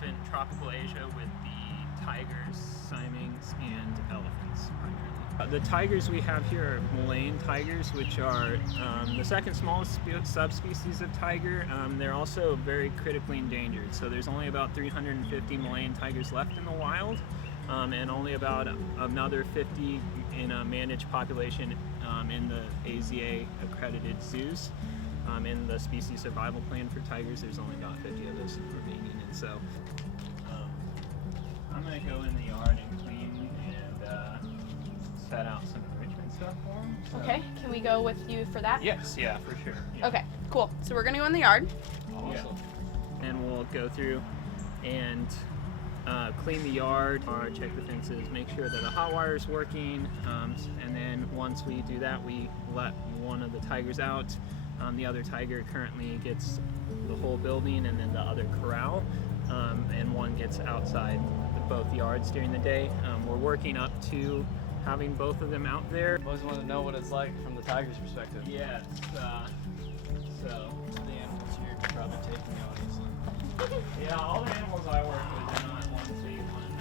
up in tropical Asia with the tigers, siamings, and elephants primarily. The tigers we have here are Malayan tigers, which are the second smallest subspecies of tiger. They're also very critically endangered, so there's only about 350 Malayan tigers left in the wild, and only about another 50 in a managed population in the AZA accredited zoos. In the species survival plan for tigers, there's only about 50 of those remaining, and so I'm going to go in the yard and clean and set out some enrichment stuff for them. So. Okay, can we go with you for that? Yes, yeah, for sure. Yeah. Okay, cool. So we're going to go in the yard. Awesome. Yeah. And we'll go through and clean the yard, check the fences, make sure that the hot wire is working, and then once we do that, we let one of the tigers out. The other tiger currently gets the whole building, and then the other corral, and one gets outside both yards during the day. We're working up to having both of them out there. I always want to know what it's like from the tiger's perspective. Yes, so The animals here could probably take me, obviously. yeah, all the animals I work with are not one to see one.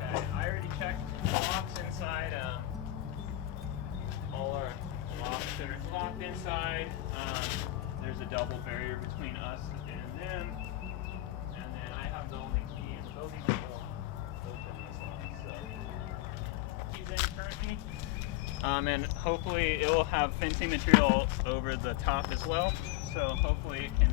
Okay, I already checked the locks inside. All our locks that are locked inside. There's a double barrier between us and them, and then I have the only key in the building that will open this lock. So he's in currently, and hopefully it will have fencing material over the top as well. So hopefully it can,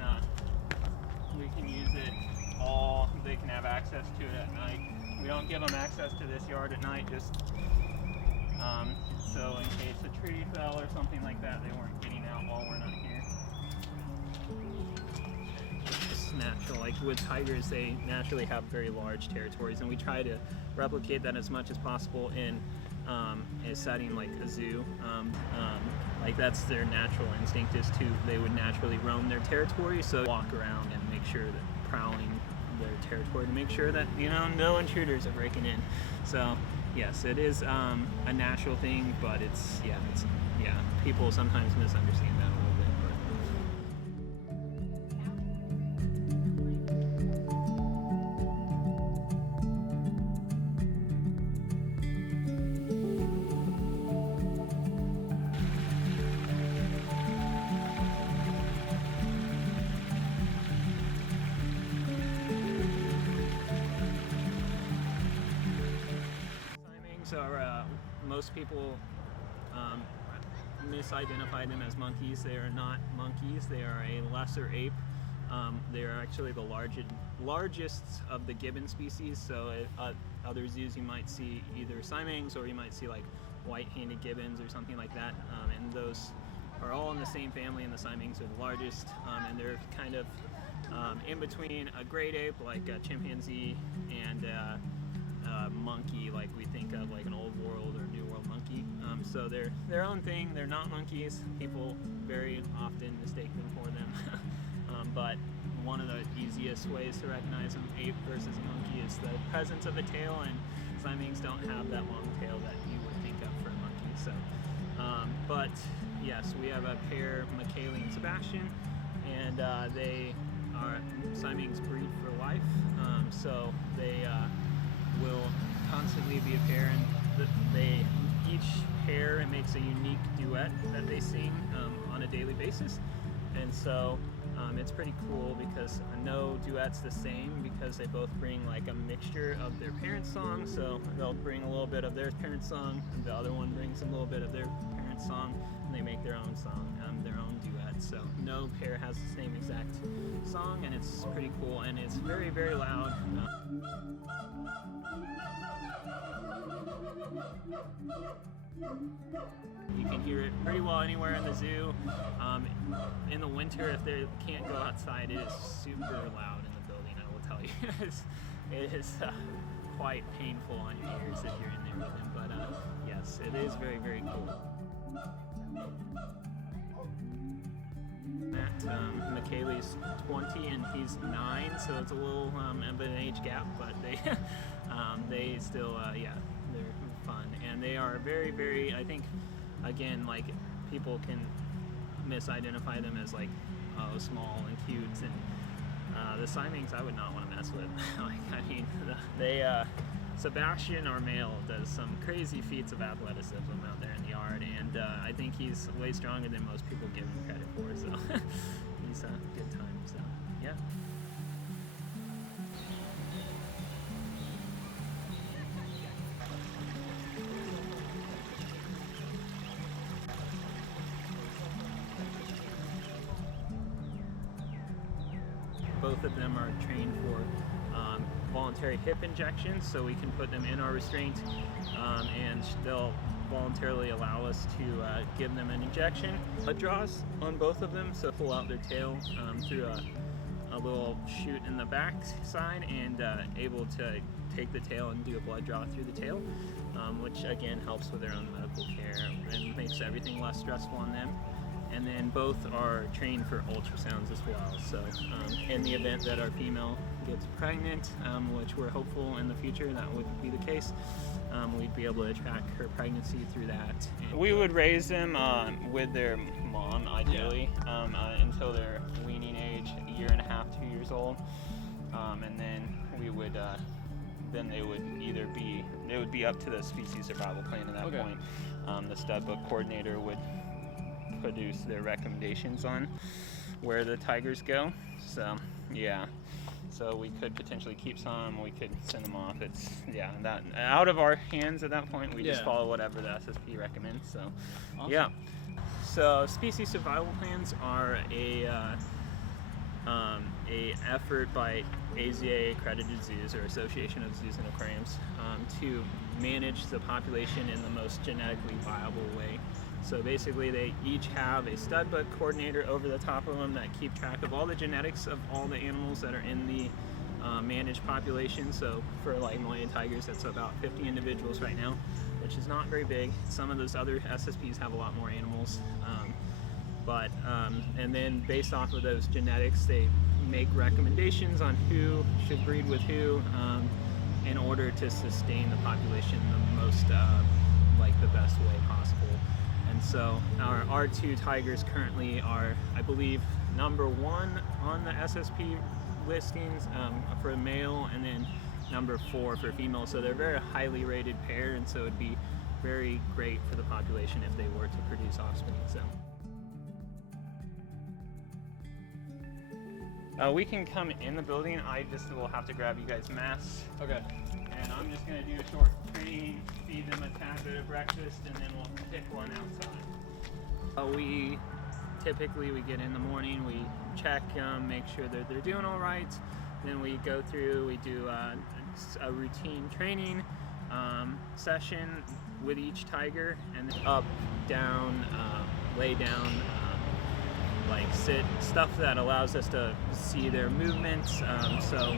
we can use it all. They can have access to it at night. We don't give them access to this yard at night, just so in case a tree fell or something like that, they weren't getting out while we're not here. It's natural, like with tigers, they naturally have very large territories, and we try to replicate that as much as possible in a setting like a zoo. Like that's their natural instinct, is to, they would naturally roam their territory, so walk around and make sure that prowling their territory to make sure that, you know, no intruders are breaking in. So yes, it is a natural thing, but it's people sometimes misunderstand that a little bit. Are most people misidentify them as monkeys. They are not monkeys. They are a lesser ape. They are actually the largest of the gibbon species. So at other zoos you might see either siamings, or you might see like white-handed gibbons or something like that. And those are all in the same family, and the siamings are the largest. And they're kind of in between a great ape like a chimpanzee and monkey, like we think of like an old world or new world monkey. So they're their own thing. They're not monkeys. People very often mistake them for them. But one of the easiest ways to recognize an ape versus a monkey is the presence of a tail, and siamings don't have that long tail that you would think of for a monkey. So, but yes, we have a pair, Michaeli and Sebastian, and they are siamings breed for life. So they will constantly be a pair, and they each pair makes a unique duet that they sing on a daily basis. And so it's pretty cool because no duet's the same, because they both bring like a mixture of their parents' song. So they'll bring a little bit of their parents' song, and the other one brings a little bit of their parents' song, and they make their own song, their own duet. So no pair has the same exact song, and it's pretty cool, and it's very, very loud. You can hear it pretty well anywhere in the zoo. In the winter, if they can't go outside, it is super loud in the building, I will tell you. It is quite painful on your ears if you're in there with them, but yes, it is very, very cool. Michaeli's 20 and he's 9, so it's a little of an age gap, but they still, they're fun, and they are very, very, I think, again, like, people can misidentify them as like small and cute, and The Simings I would not want to mess with. Like, I mean, Sebastian, our male, does some crazy feats of athleticism out there in the yard, and I think he's way stronger than most people give him credit for, so he's a good time, so yeah. Both of them are trained for voluntary hip injections, so we can put them in our restraint, and they'll voluntarily allow us to give them an injection. Blood draws on both of them, so pull out their tail through a little chute in the back side, and able to take the tail and do a blood draw through the tail, which again helps with their own medical care and makes everything less stressful on them. And then both are trained for ultrasounds as well. So in the event that our female gets pregnant, which we're hopeful in the future that would be the case, we'd be able to track her pregnancy through that. And we would raise them with their mom, ideally, until their weaning age, 1.5 years, 2 years old, and then we would. Then they would be up to the species survival plan at that point. The stud book coordinator would produce their recommendations on where the tigers go. So yeah, so we could potentially keep some, we could send them off. It's that out of our hands at that point. We just follow whatever the SSP recommends. So awesome. Yeah, so species survival plans are a effort by AZA accredited zoos, or Association of Zoos Aquariums, to manage the population in the most genetically viable way. So basically they each have a stud book coordinator over the top of them that keep track of all the genetics of all the animals that are in the managed population. So for like Malayan tigers, that's about 50 individuals right now, which is not very big. Some of those other SSPs have a lot more animals. And then based off of those genetics, they make recommendations on who should breed with who in order to sustain the population the most, like the best way possible. And so our two tigers currently are, I believe, #1 on the SSP listings for male, and then #4 for female. So they're a very highly rated pair, and so it'd be very great for the population if they were to produce offspring. So we can come in the building. I just will have to grab you guys masks. Okay. And I'm just gonna do a short training, feed them a tad bit of breakfast, and then we'll pick one outside. We typically get in the morning, we check, make sure that they're doing all right. Then we go through, we do a routine training session with each tiger, and then up, down, lay down, like sit, stuff that allows us to see their movements, so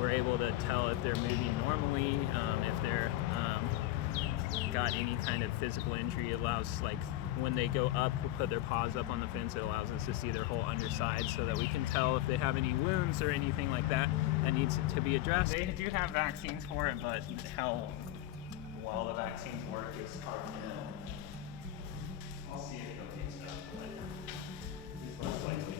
we're able to tell if they're moving normally, if they're got any kind of physical injury. It allows, like when they go up, we'll put their paws up on the fence, it allows us to see their whole underside so that we can tell if they have any wounds or anything like that that needs to be addressed. They do have vaccines for it, but how well the vaccines work is hard to know. I'll see if it goes stuff, but it's less likely.